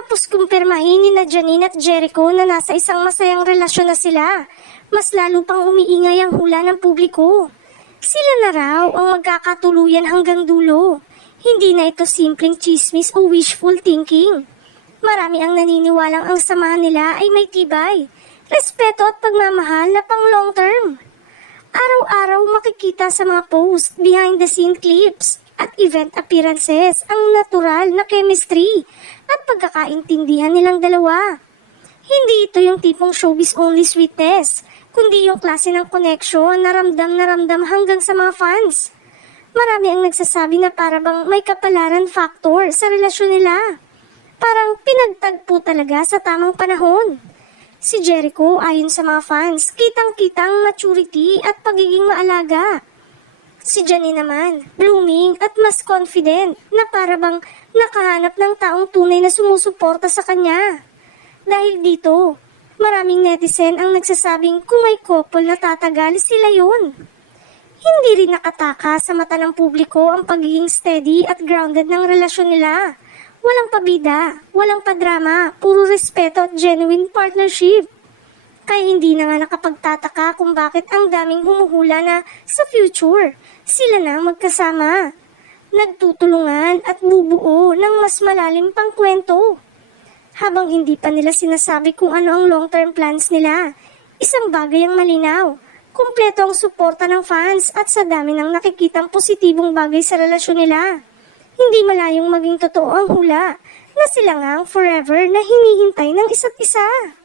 Matapos kumpirmahin ni na Janine at Jericho na nasa isang masayang relasyon na sila, mas lalo pang umiingay ang hula ng publiko. Sila na raw ang magkakatuluyan hanggang dulo. Hindi na ito simpleng chismis o wishful thinking. Marami ang naniniwalang ang samahan nila ay may tibay, respeto at pagmamahal na pang long term. Araw-araw makikita sa mga post, behind the scene clips, at event appearances ang natural na chemistry at pagkakaintindihan nilang dalawa. Hindi ito yung tipong showbiz only sweetness, kundi yung klase ng connection na ramdam hanggang sa mga fans. Marami ang nagsasabi na parang may kapalaran factor sa relasyon nila. Parang pinagtagpo talaga sa tamang panahon. Si Jericho, ayon sa mga fans, kitang-kitang maturity at pagiging maalaga. Si Janine naman, blooming at mas confident na parang nakahanap ng taong tunay na sumusuporta sa kanya. Dahil dito, maraming netizen ang nagsasabing kung may couple na tatagal, sila yun. Hindi rin nakataka sa mata ng publiko ang pagiging steady at grounded ng relasyon nila. Walang pabida, walang padrama, puro respeto at genuine partnership. Kaya hindi na nga nakapagtataka kung bakit ang daming humuhula na sa future, sila na magkasama. Nagtutulungan at bubuo ng mas malalim pang kwento. Habang hindi pa nila sinasabi kung ano ang long-term plans nila, isang bagay ang malinaw. Kumpleto ang suporta ng fans at sa dami ng nakikitang positibong bagay sa relasyon nila. Hindi malayong maging totoo ang hula na sila nga ang forever na hinihintay ng isa't isa.